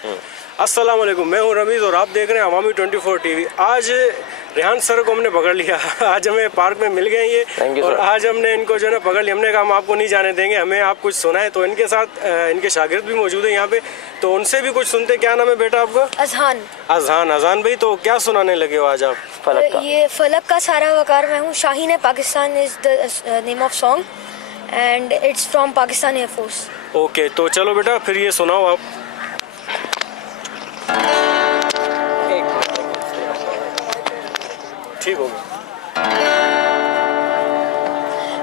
अस्सलाम वालेकुम, मैं हूं रमीज़ और आप देख रहे हैं अवामी 24 टीवी। आज रेहान सर को हमने पकड़ लिया। आज हमें पार्क में मिल गए ये और आज हमने इनको जो है ना पकड़ लिया। हमने कहा हम आपको नहीं जाने देंगे, हमें आप कुछ सुनाए। तो इनके साथ इनके शागिर्द भी मौजूद है यहाँ पे, तो उनसे भी कुछ सुनते। क्या नाम है बेटा आपका? अजहान। अजहान भाई, तो क्या सुनाने लगे हो आज आप? फलक का। ये फलक का सारा वकार मैं हूँ। Shaheen Pakistan is the name of song and it's from Pakistan air force. Okay, तो चलो बेटा फिर ये सुनाओ आप। ठीक हो गया।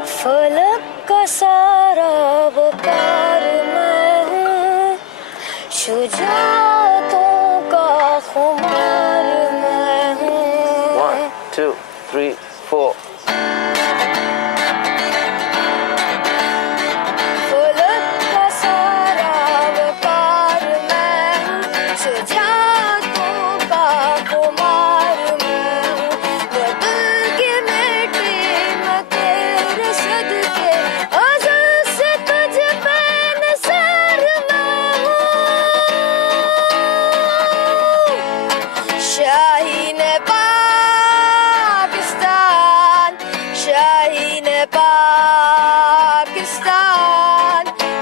फलक का सारा वकार मैं हूँ, शुजाअतों का खुमार मैं हूँ। 1 2 3 4 फलक का सारा वकार मैं हूँ, शुजाअतों का खुमार मैं हूँ। बदल के मिट्टी में तेरे सदके अज़ल से तुझ पे निसार मैं हूँ। शाहीन पाकिस्तान, शाहीन पाकिस्तान,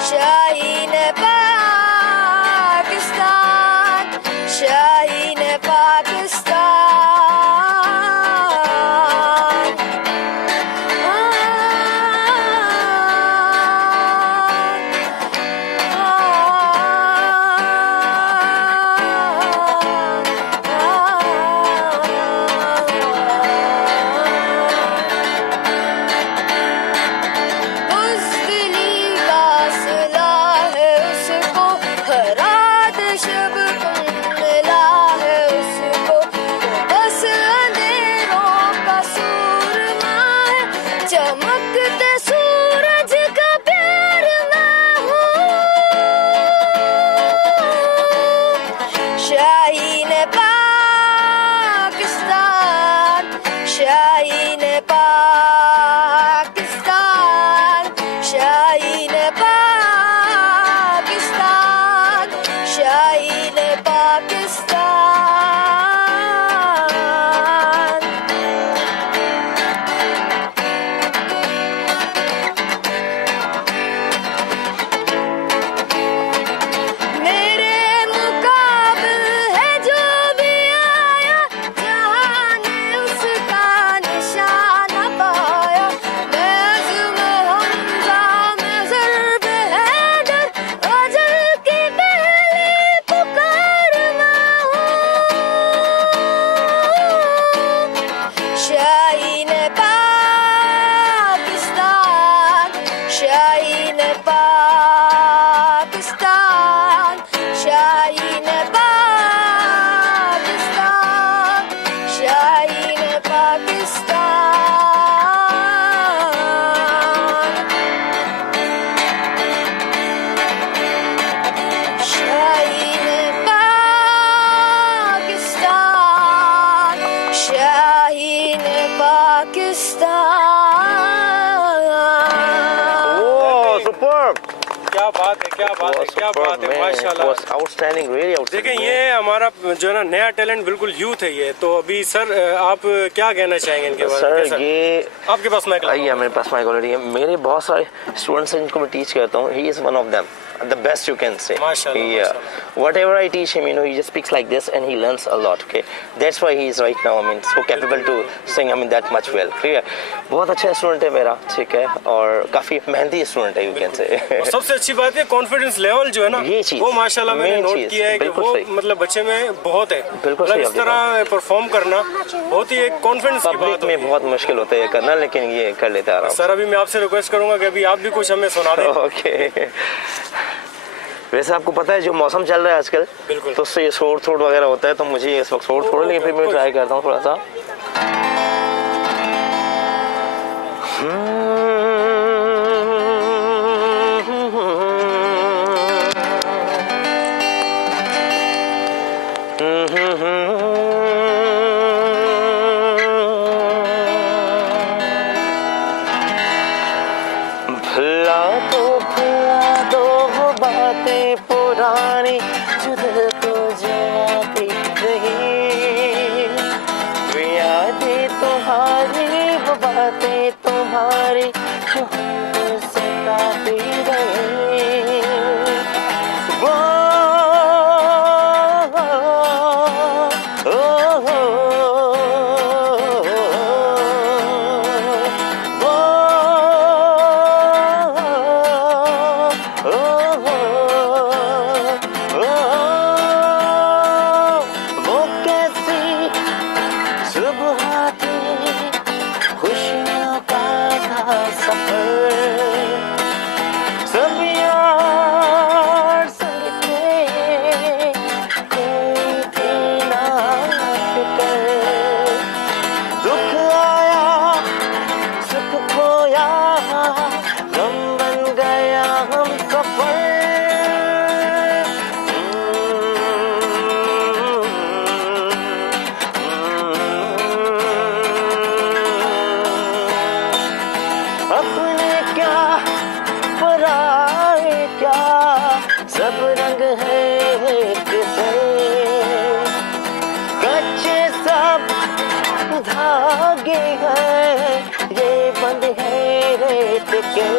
शाहीन पाकिस्तान, शाहीन पाकिस्तान। बुज़दिली का सिला है उसको, हराद शब मिला है उसको। वो बस अंधेरों का सूरमा है, चमकते सूरज का प्यार मैं हूँ। शाहीन पाकिस्तान, शाहीन पाकिस्तान, शाहीन पाकिस्तान, शाहीन पाकिस्तान। मेरे मुकाबिल है जो भी आया, जहां ने उसका निशाना पाया। मैं अज़्म हमज़ा में ज़र्ब हैदर, अजल की पहली पुकार मैं हूँ। शाहीन पाकिस्तान, शाहीन पाकिस्तान, शाहीन पाकिस्तान, शाहीन पाकिस्तान। शाहीन पाकिस्तान, शाहीन पाकिस्तान। ओह सुपर्ब, क्या बात है, क्या बात है, क्या बात है, माशाल्लाह। आउटस्टैंडिंग, रियली देखिए आउटस्टैंडिंग। ये हमारा जो है ना नया टैलेंट, बिल्कुल यूथ है ये। तो अभी सर आप क्या कहना चाहेंगे इनके बारे में? सर ये आपके पास माइक आइए, मेरे पास माइक ऑलरेडी है। मेरे बहुत सारे स्टूडेंट्स हैं जिनको मैं टीच करता हूँ। He is one of them, the best you can say. Mashallah, Whatever I teach him, he just speaks like this and he learns a lot. Okay, that's why he is right now, so capable to sing, that much well. Clear? बहुत अच्छा student है मेरा, ठीक है, और काफी मेहनती student है, you can say. और सबसे अच्छी बात है कॉन्फिडेंस लेवल जो है ना, ये चीज वो माशाल्लाह मैंने नोट किया है कि वो मतलब बच्चे में बहुत है। बिल्कुल सही। इस तरह परफॉर्म करना बहुत ही एक कॉन्फिडेंस की बात में बहुत मुश्किल होता है ये करना, लेकिन ये कर लेते हैं आराम। सर अभी मैं आपसे रिक्वेस्ट करूंगा कि अभी आप भी कुछ हमें सुना दें। ओके। वैसे आपको पता है जो मौसम चल रहा है आजकल, तो उससे ये शोर थोड़ वगैरह होता है, तो मुझे इस वक्त शोर थोड़ा, लेकिन फिर मैं ट्राई करता हूँ थोड़ा सा। भुला दो वो बातें पुरानी, जो दिल को जाती रही, वे यादें तुम्हारी, वो बातें तुम्हारी जो हमको सताती रही। वो अपने क्या पराए क्या, सब रंग है एक से, कच्चे सब धागे हैं, ये बंद है रेत के।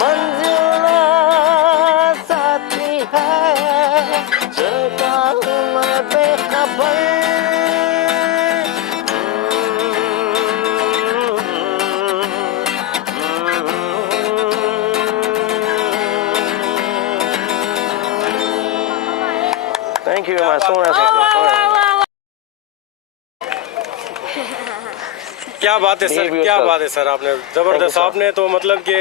मंजिला साथी है, चलता हूँ मैं बेखबर। Thank you, my son. क्या बात है सर, क्या बात है सर, आपने जबरदस्त, आपने तो मतलब कि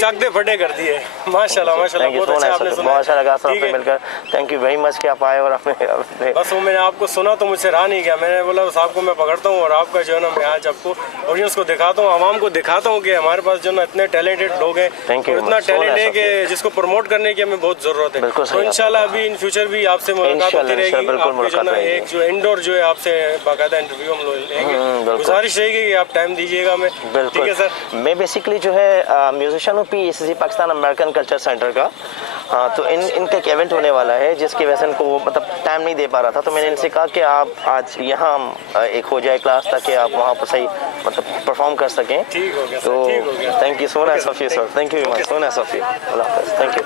चक दे फटे कर दिए। माशाल्लाह माशाल्लाह, बहुत अच्छा आपने सुना, बहुत अच्छा लगा आपसे मिलकर। थैंक यू वेरी मच कि आप आए और आपने बस वो मैंने आपको सुना तो मुझसे रहा नहीं गया, मैंने बोला बस आपको मैं पकड़ता हूँ और आपका जो है ना मैं आज आपको ऑडियंस को दिखाता हूँ, आवाम को दिखाता हूँ कि हमारे पास जो ना इतने टैलेंटेड लोग हैं, इतना टैलेंट है कि जिसको प्रमोट करने की हमें बहुत जरूरत है। तो इंशाल्लाह अभी इन फ्यूचर भी आपसे मुलाकात होती रहेगी। आपकी जो ना एक जो इंडोर जो है आपसे बाकायदा इंटरव्यू हम लोग लेंगे, गुजारिश रहेगी कि आप टाइम दीजिएगा। मैं ठीक है सर। मैं बेसिकली जो है म्यूजिशियन हूँ PACC Pakistan American culture centre का। तो इनका एक इवेंट होने वाला है जिसकी वजह से इनको मतलब टाइम नहीं दे पा रहा था, तो मैंने इनसे कहा कि आप आज यहाँ एक हो जाए क्लास ताकि आप वहाँ पर सही मतलब परफॉर्म कर सकें। ठीक हो गया तो ठीक हो गया। Thank you so nice of you sir, thank you so nice of you, अल्लाह हाफ़िज़, थैंक यू।